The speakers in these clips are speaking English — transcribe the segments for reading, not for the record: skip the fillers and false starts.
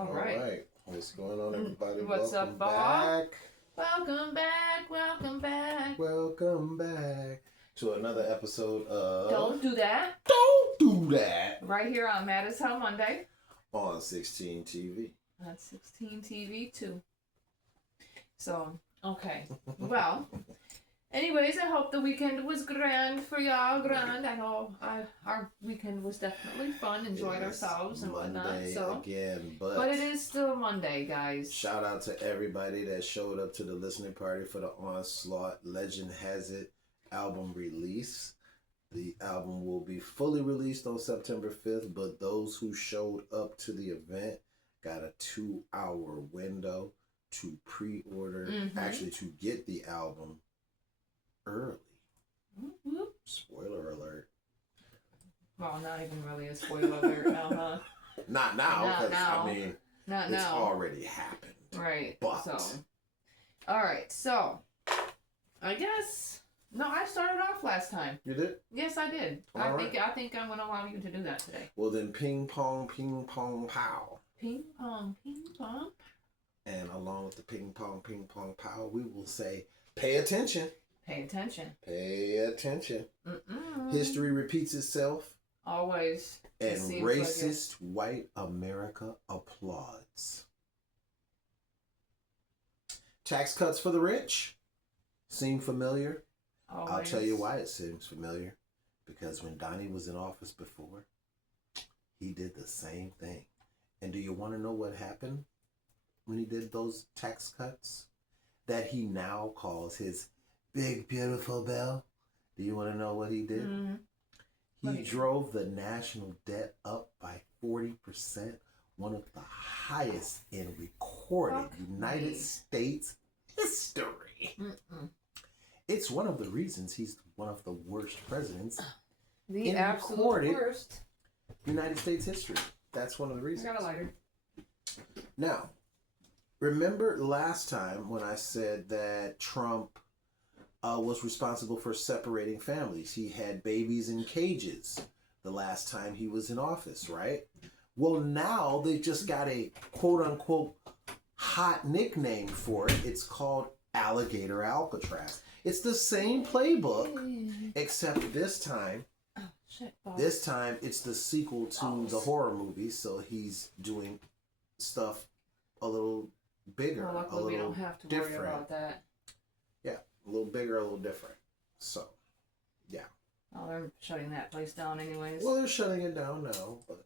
All right. What's going on, everybody? What's welcome up, Bob? back. Welcome back. Welcome back. Welcome back to another episode of Don't do that. Don't Do That. Right here on Matters How Monday. On 16 TV. On 16 TV too. So, okay. Well, anyways, I hope the weekend was grand for y'all. Grand. I know our weekend was definitely fun. Enjoyed ourselves and Monday whatnot. So again, but it is still Monday, guys. Shout out to everybody that showed up to the listening party for the Onslaught Legend Has It album release. The album will be fully released on September 5th, but those who showed up to the event got a 2-hour window to pre-order, actually to get the album early. Whoop. Spoiler alert. Well, not even really a spoiler alert now, huh? Not now, Not now. I mean, Not it's now. already happened. Right. But. So, all right. So, I guess no. I started off last time. You did? Yes, I did. All I think I'm gonna allow you to do that today. Well, then ping pong, pow. Ping pong, ping pong. And along with the ping pong, pow, we will say, pay attention. Pay attention. Pay attention. Mm-mm. History repeats itself. Always. And racist white America applauds. Tax cuts for the rich seem familiar. Always. I'll tell you why it seems familiar. Because when Donnie was in office before, he did the same thing. And do you want to know what happened when he did those tax cuts that he now calls his big, beautiful bill? Do you want to know what he did? Mm-hmm. He drove the national debt up by 40%, one of the highest in recorded United States history. It's one of the reasons he's one of the worst presidents the in absolute recorded worst United States history. That's one of the reasons. I got a lighter. Now, remember last time when I said that Trump was responsible for separating families? He had babies in cages the last time he was in office, right? Well, now they've just got a quote-unquote hot nickname for it. It's called Alligator Alcatraz. It's the same playbook, except this time it's the sequel to the horror movie, so he's doing stuff a little bigger, well, luckily a little we don't have to different. worry about that. Yeah, a little bigger, a little different. So, yeah. Oh, they're shutting that place down anyways. Well, they're shutting it down now, but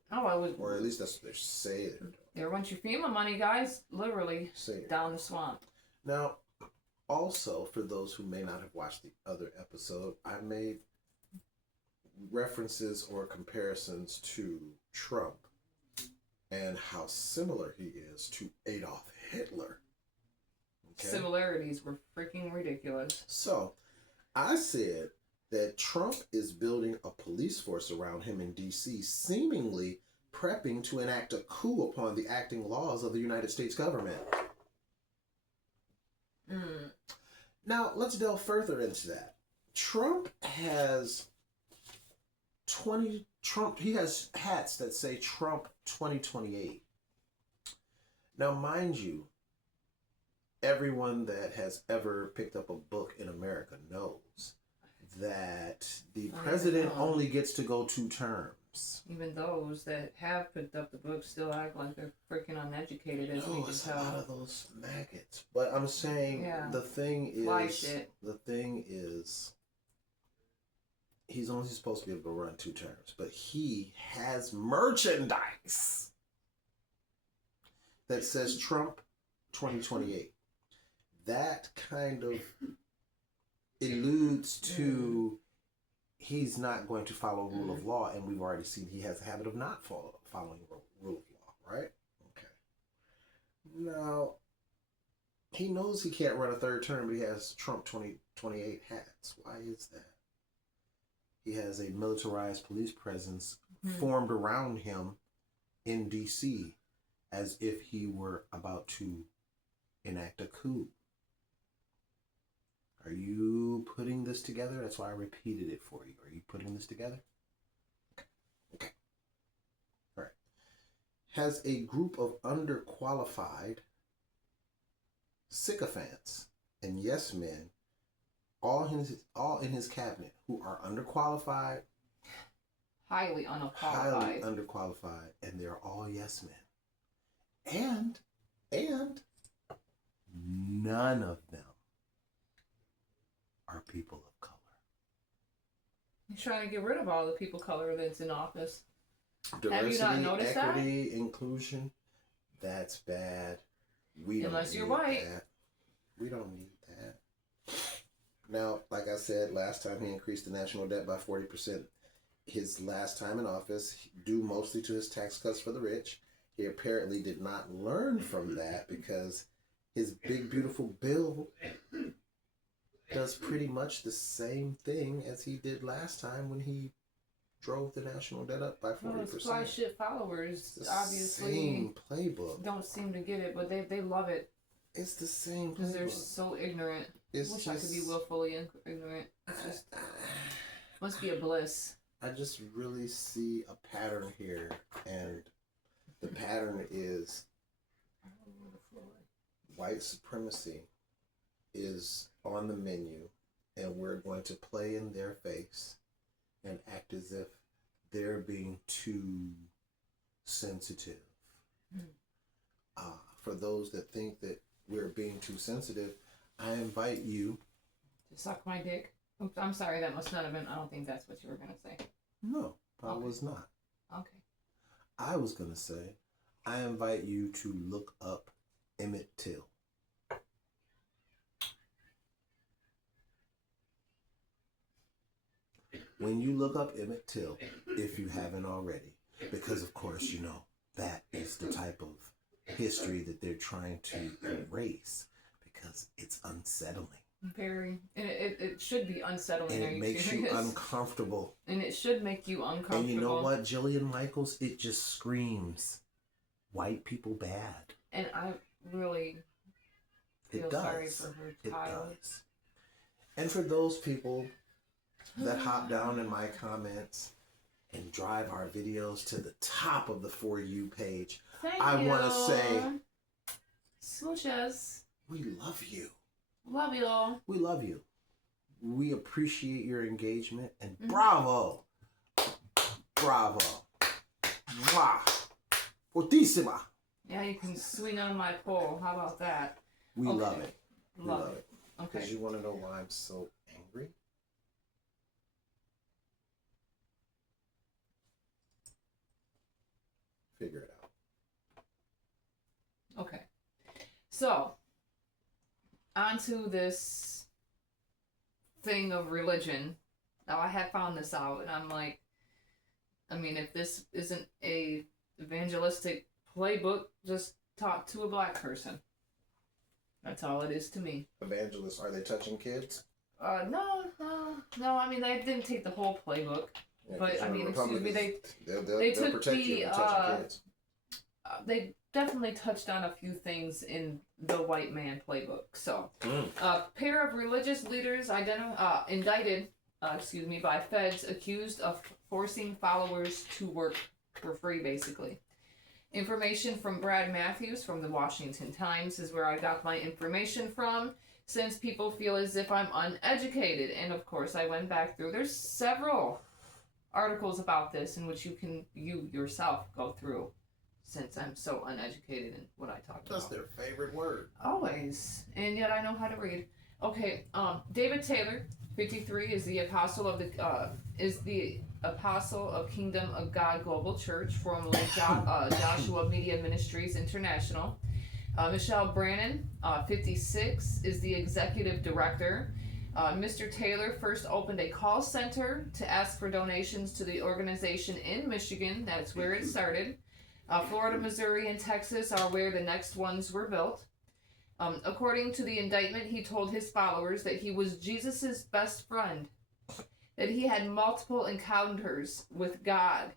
or at least that's what they're saying. There went your FEMA money, guys. Literally down the swamp. Now, also for those who may not have watched the other episode, I made references or comparisons to Trump and how similar he is to Adolf Hitler. Okay? Similarities were freaking ridiculous. So, I said that Trump is building a police force around him in D.C., seemingly prepping to enact a coup upon the acting laws of the United States government. Now, let's delve further into that. Trump has he has hats that say Trump 2028. Now, mind you, everyone that has ever picked up a book in America knows that the president only gets to go 2 terms. Even those that have picked up the book still act like they're freaking uneducated, as we can tell. A lot of those maggots. But I'm saying the thing is, he's only supposed to be able to run 2 terms, but he has merchandise that says Trump 2028. That kind of alludes to he's not going to follow rule of law, and we've already seen he has a habit of not following rule of law, right? Okay. Now, he knows he can't run a 3rd term, but he has Trump 2028 hats. Why is that? He has a militarized police presence formed around him in D.C. as if he were about to enact a coup. Are you putting this together? That's why I repeated it for you. Are you putting this together? Okay. All right. has a group of underqualified sycophants and yes men all in his cabinet who are underqualified, highly underqualified, and they're all yes men. And none of them are people of color. He's trying to get rid of all the people of color that's in office. Diversity, have you not noticed equity, inclusion, that's bad. Unless you're white. That. We don't need that. Now, like I said, last time he increased the national debt by 40%. His last time in office, due mostly to his tax cuts for the rich. He apparently did not learn from that because his big, beautiful bill does pretty much the same thing as he did last time when he drove the national debt up by 40%. Well, his flagship followers obviously same playbook. Don't seem to get it, but they love it. It's the same playbook. Because they're so ignorant. I wish I could be willfully ignorant. It's just must be a bliss. I just really see a pattern here, and the pattern is white supremacy is on the menu, and we're going to play in their face and act as if they're being too sensitive. For those that think that we're being too sensitive, I invite you to suck my dick. Oops, I'm sorry, that must not have been, I don't think that's what you were going to say. No, I was not. Okay. I was going to say, I invite you to look up Emmett Till. When you look up Emmett Till, if you haven't already, because of course, you know, that is the type of history that they're trying to erase because it's unsettling. Very. And it should be unsettling. And it makes you uncomfortable. And it should make you uncomfortable. And you know what, Jillian Michaels? It just screams white people bad. And I really feel sorry for her child. It does. And for those people that hop down in my comments and drive our videos to the top of the For You page, I want to say, smooches. We love you. Love you all. We love you. We appreciate your engagement, and bravo. Bravo. Mwah. Fortissima. Yeah, you can swing on my pole. How about that? We love it. Love it. Okay. Because you want to know why I'm so angry? Figure it out. Okay. So, onto this thing of religion. Now, I had found this out, and I'm like, I mean, if this isn't a evangelistic playbook, just talk to a black person. That's all it is to me. Evangelists, are they touching kids? No. I mean, they didn't take the whole playbook. Yeah, but, I mean, excuse me, they they'll took protect you from touching kids. They definitely touched on a few things in the white man playbook. So, a pair of religious leaders indicted by feds accused of forcing followers to work for free, basically. Information from Brad Matthews from the Washington Times is where I got my information from, since people feel as if I'm uneducated. And of course, I went back through. There's several articles about this in which you yourself go through, since I'm so uneducated in what I talk about. That's their favorite word. Always. And yet I know how to read. Okay, David Taylor, 53, is the apostle of Kingdom of God Global Church, formerly Joshua Media Ministries International. Michelle Brannon, 56, is the executive director. Mr. Taylor first opened a call center to ask for donations to the organization in Michigan. That's where it started. Florida, Missouri, and Texas are where the next ones were built. According to the indictment, he told his followers that he was Jesus's best friend, that he had multiple encounters with God,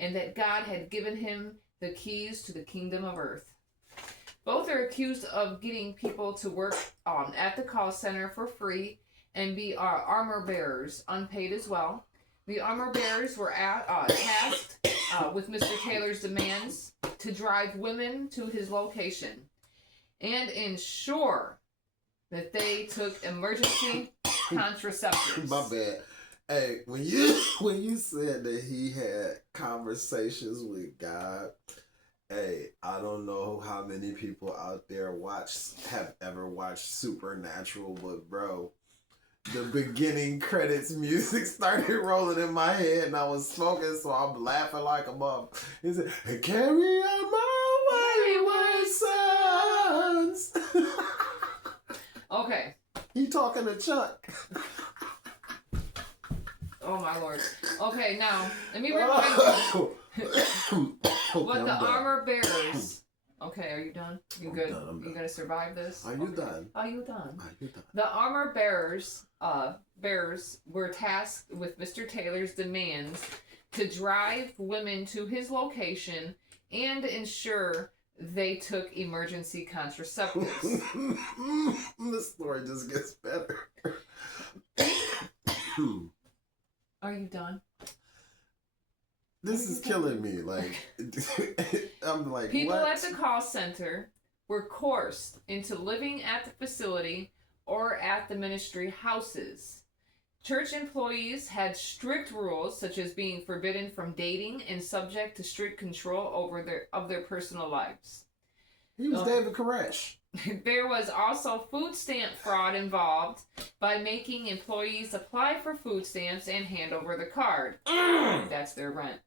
and that God had given him the keys to the kingdom of earth. Both are accused of getting people to work at the call center for free and be armor bearers, unpaid as well. The armor bearers were tasked with Mr. Taylor's demands to drive women to his location and ensure that they took emergency contraceptives. My bad. Hey, when you said that he had conversations with God, hey, I don't know how many people out there have ever watched Supernatural, but bro, the beginning credits music started rolling in my head, and I was smoking, so I'm laughing like a mom. He said, "Carry on my wayward sons." Okay. He talking to Chuck. Oh my lord. Okay, now let me remind you what the armor bearers. Okay, are you done? You good? I'm done. You gonna survive this? Are you done? Are you done? Are you done? The armor bearers were tasked with Mr. Taylor's demands to drive women to his location and ensure they took emergency contraceptives. The story just gets better. Are you done? This is killing me. Like, I'm like, people what? at the call center were coerced into living at the facility or at the ministry houses. Church employees had strict rules, such as being forbidden from dating and subject to strict control of their personal lives. He was David Koresh. There was also food stamp fraud involved by making employees apply for food stamps and hand over the card. That's their rent.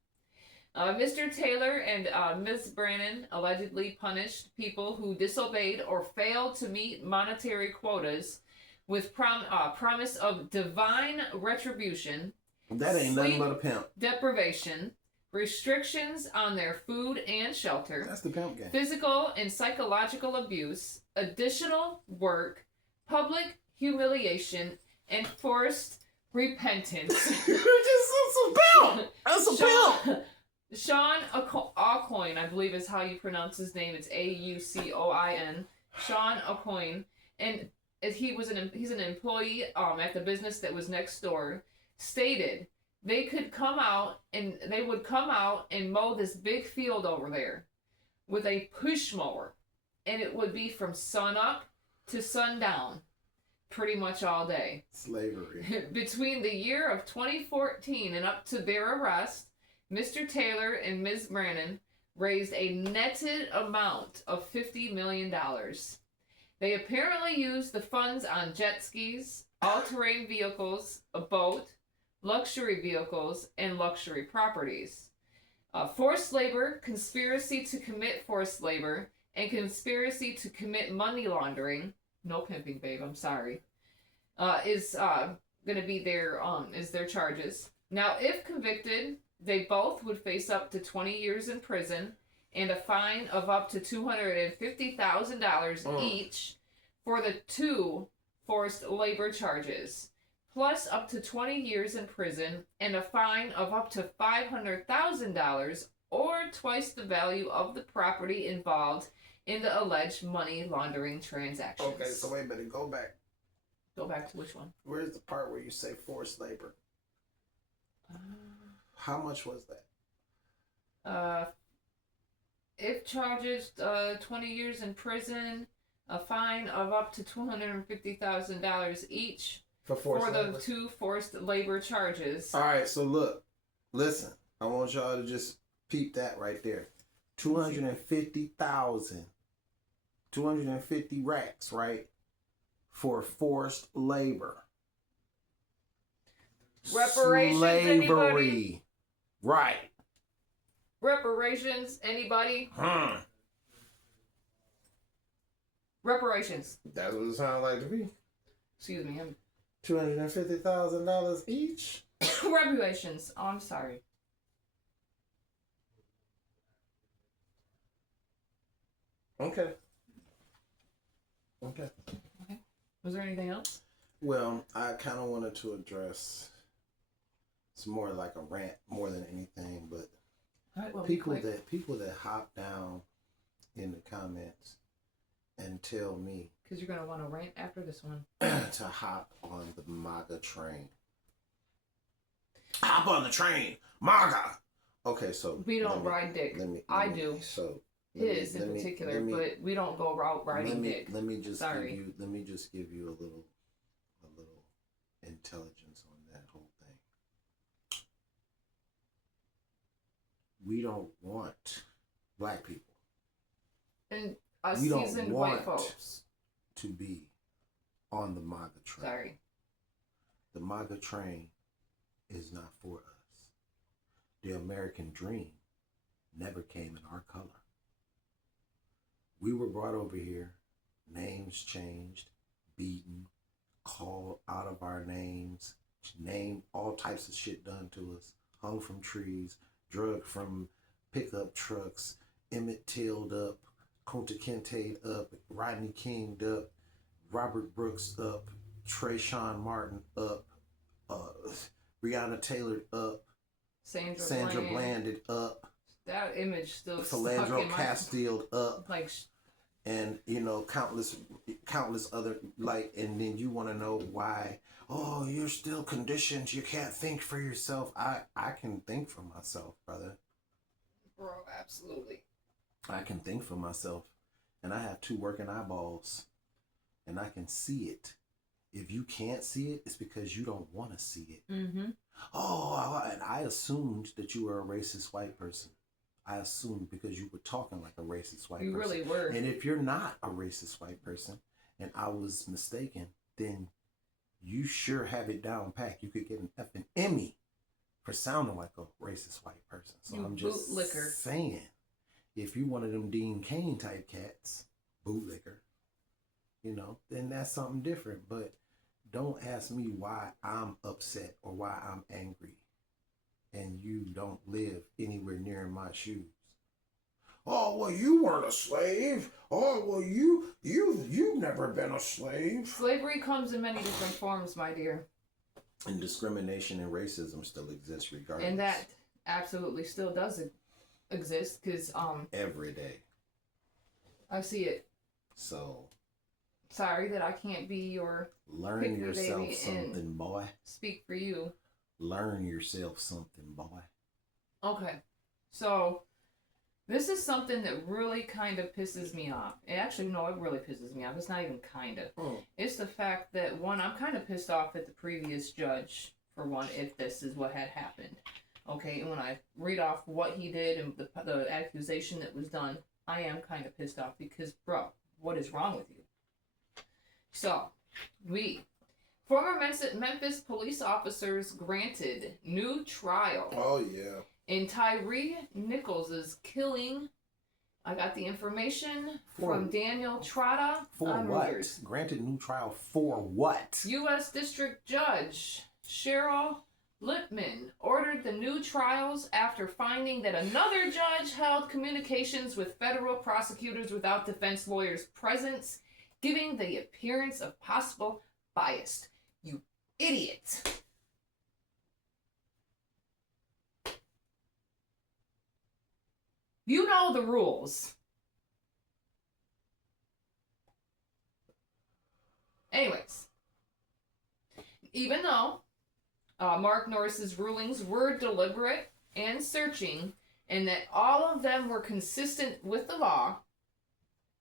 Mr. Taylor and Ms. Brannon allegedly punished people who disobeyed or failed to meet monetary quotas with promise of divine retribution. That ain't nothing but a pimp. Deprivation, restrictions on their food and shelter. That's the pimp game. Physical and psychological abuse, additional work, public humiliation, and forced repentance. You're just some pimp. That's a pimp. Sean Aucoin, I believe is how you pronounce his name. It's Aucoin. Sean Aucoin, and he's an employee at the business that was next door. Stated they would come out and mow this big field over there with a push mower, and it would be from sun up to sundown, pretty much all day. Slavery. Between the year of 2014 and up to their arrest, Mr. Taylor and Ms. Brannon raised a netted amount of $50 million. They apparently used the funds on jet skis, all-terrain vehicles, a boat, luxury vehicles, and luxury properties. Forced labor, conspiracy to commit forced labor, and conspiracy to commit money laundering, no pimping, babe, I'm sorry, is going to be their charges. Now, if convicted, they both would face up to 20 years in prison and a fine of up to $250,000 each for the two forced labor charges, plus up to 20 years in prison and a fine of up to $500,000 or twice the value of the property involved in the alleged money laundering transactions. Okay, so wait a minute. Go back. Go back to which one? Where's the part where you say forced labor? How much was that? If charges 20 years in prison, a fine of up to $250,000 each For the two forced labor charges. All right, so listen. I want y'all to just peep that right there. 250,000, 250 racks, right? For forced labor. Reparations, anybody? Slavery. Right. Reparations, anybody? Reparations. That's what it sounds like to me. Excuse me. $250,000 each. Reparations. Oh, I'm sorry. Okay. Was there anything else? Well, I kind of wanted to address. It's more like a rant more than anything, but people that hop down in the comments and tell me because you're gonna want to rant after this one to hop on the MAGA train. Hop on the train, MAGA. Okay, so we don't ride dick. I do. So His in particular, but we don't go out riding dick. Let me just give you a little intelligence on that whole thing. We don't want black people. And us seasoned white folks to be on the MAGA train. Sorry. The MAGA train is not for us. The American dream never came in our color. We were brought over here, names changed, beaten, called out of our names, named all types of shit done to us, hung from trees, drugged from pickup trucks, Emmett Tilled up, Kunta Kinte up, Rodney King up, Robert Brooks up, Trayshawn Martin up, Breonna Taylor up, Sandra Blanded up. That image still Philandro stuck in my... Castile up. Like... And, you know, countless other, like, and then you want to know why, oh, you're still conditioned, you can't think for yourself. I can think for myself, brother. Bro, absolutely. I can think for myself. And I have 2 working eyeballs. And I can see it. If you can't see it, it's because you don't want to see it. Mm-hmm. Oh, and I assumed that you were a racist white person. I assumed because you were talking like a racist white person. You really were. And if you're not a racist white person, and I was mistaken, then you sure have it down pat. You could get an effing Emmy for sounding like a racist white person. So I'm just saying, if you one of them Dean Cain type cats, bootlicker, you know, then that's something different. But don't ask me why I'm upset or why I'm angry. And you don't live anywhere near my shoes. Oh, well, you weren't a slave. Oh, well, you've never been a slave. Slavery comes in many different forms, my dear. And discrimination and racism still exists regardless. And that absolutely still does exist, because every day. I see it. So sorry that I can't be your learn yourself something, boy. Speak for you. Learn yourself something, boy. Okay. So this is something that really kind of pisses me off. Actually, no, it really pisses me off. It's not even kind of. It's the fact that, one, I'm kind of pissed off at the previous judge, for one, if this is what had happened. Okay, and when I read off what he did and the accusation that was done, I am kind of pissed off because, bro, what is wrong with you? So, former Memphis police officers granted new trial. Oh, yeah. In Tyre Nichols' killing. I got the information from Daniel Trotta. For what? Reuters. Granted new trial for what? U.S. District Judge Cheryl Lippman ordered the new trials after finding that another judge held communications with federal prosecutors without defense lawyers' presence, giving the appearance of possible bias. You idiot. You know the rules. Anyways, even though Mark Norris's rulings were deliberate and searching, and that all of them were consistent with the law,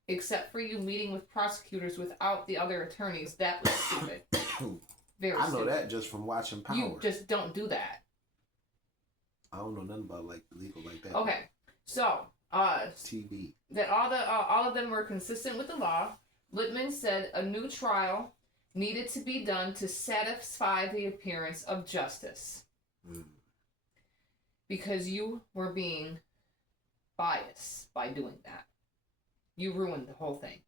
except for you meeting with prosecutors without the other attorneys, that was stupid. Very I know stupid. That just from watching Power. You just don't do that. I don't know nothing about like legal like that. Okay. So, TV. That all of them were consistent with the law. Lippman said a new trial needed to be done to satisfy the appearance of justice. Because you were being biased by doing that. You ruined the whole thing.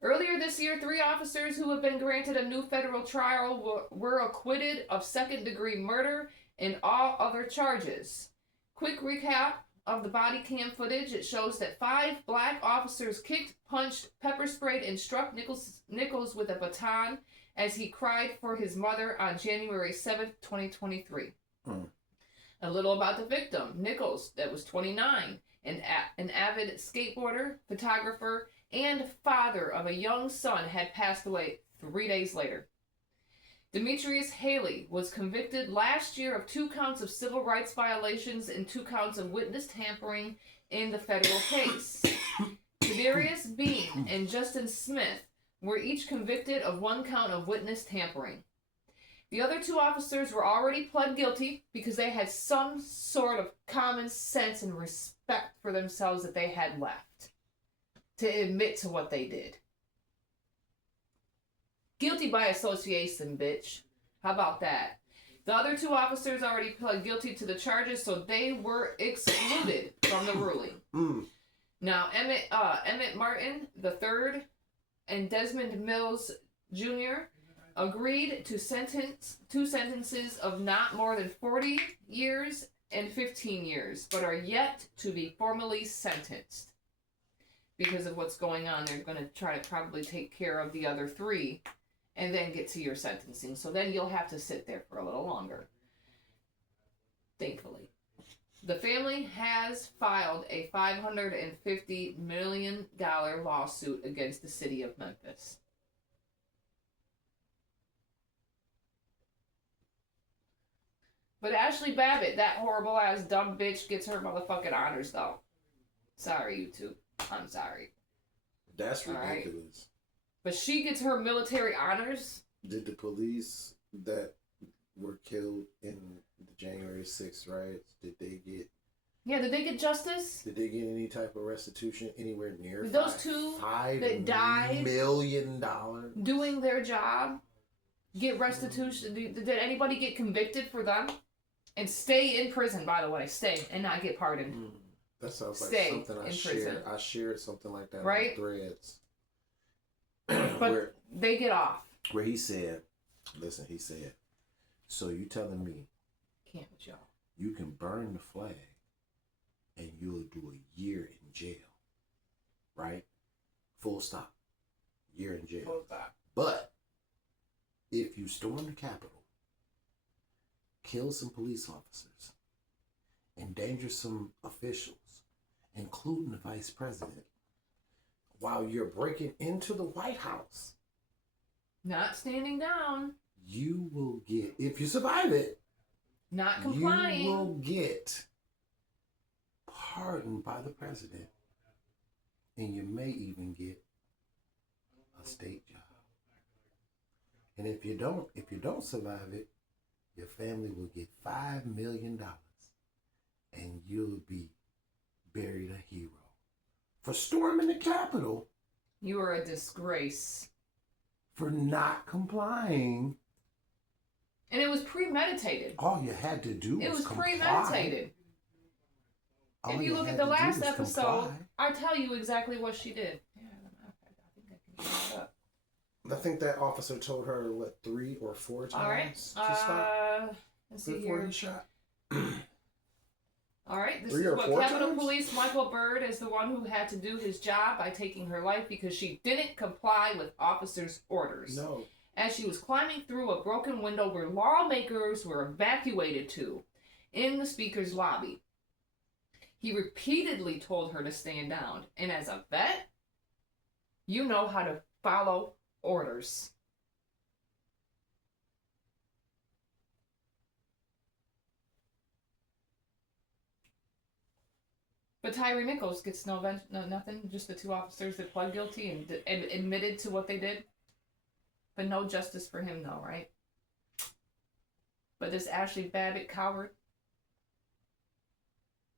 Earlier this year, 3 officers who have been granted a new federal trial were acquitted of second-degree murder and all other charges. Quick recap of the body cam footage. It shows that 5 black officers kicked, punched, pepper sprayed, and struck Nichols with a baton as he cried for his mother on January 7th, 2023. A little about the victim. Nichols, that was 29, an avid skateboarder, photographer, and father of a young son, had passed away 3 days later. Demetrius Haley was convicted last year of 2 counts of civil rights violations and 2 counts of witness tampering in the federal case. Kadarius Bean and Justin Smith were each convicted of 1 count of witness tampering. The other 2 officers were already pled guilty because they had some sort of common sense and respect for themselves that they had left to admit to what they did. Guilty by association, bitch. How about that? The other 2 officers already pled guilty to the charges, so they were excluded from the ruling. Now, Emmett Martin III and Desmond Mills Jr. agreed to 2 sentences of not more than 40 years and 15 years, but are yet to be formally sentenced. Because of what's going on, they're going to try to probably take care of the other 3 and then get to your sentencing. So then you'll have to sit there for a little longer. Thankfully. The family has filed a $550 million lawsuit against the city of Memphis. But Ashley Babbitt, that horrible ass dumb bitch, gets her motherfucking honors though. Sorry, YouTube. I'm sorry. That's ridiculous. Right. But she gets her military honors. Did the police that were killed in the January 6th riots, did they get justice? Did they get any type of restitution anywhere near did those 2 that died $5 million doing their job get restitution? Did anybody get convicted for them? And stay in prison, by the way. Stay and not get pardoned. That sounds like something I shared. I shared something like that on Threads. But they get off. Where he said, so you telling me can't with y'all. You can burn the flag and you'll do a year in jail. Right? Full stop. Year in jail. Full stop. But if you storm the Capitol, kill some police officers, endanger some officials, including the vice president, while you're breaking into the White House, not standing down, you will get, if you survive it, not complying, you will get pardoned by the president, and you may even get a state job. And if you don't survive it, your family will get $5 million, and you'll be buried a hero. For storming the Capitol. You are a disgrace. For not complying. And it was premeditated. All you had to do was comply. It was premeditated. All if you look at the last episode, I tell you exactly what she did. Yeah, I think I can shut up. I think that officer told her, 3 or 4 times all right. to stop let's see before here. he shot. All right, this is what Capitol Police Michael Byrd is the one who had to do his job by taking her life because she didn't comply with officers' orders. No. As she was climbing through a broken window where lawmakers were evacuated to in the speaker's lobby. He repeatedly told her to stand down, and as a vet, you know how to follow orders. But Tyre Nichols gets no nothing, just the 2 officers that pled guilty and admitted to what they did. But no justice for him, though, right? But this Ashley Babbitt coward,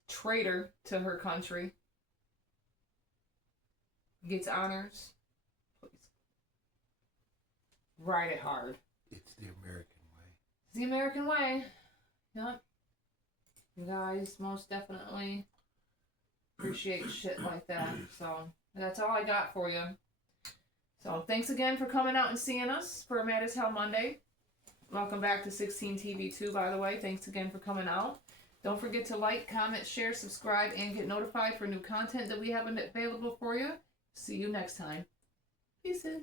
traitor to her country, gets honors. Please. Ride it hard. It's the American way. It's the American way. Yep. You guys most definitely appreciate shit like that. So that's all I got for you. So thanks again for coming out and seeing us for a Mad as Hell Monday. Welcome back to 16 TV 2, by the way. Thanks again for coming out. Don't forget to like, comment, share, subscribe, and get notified for new content that we have available for you. See you next time. Pieces.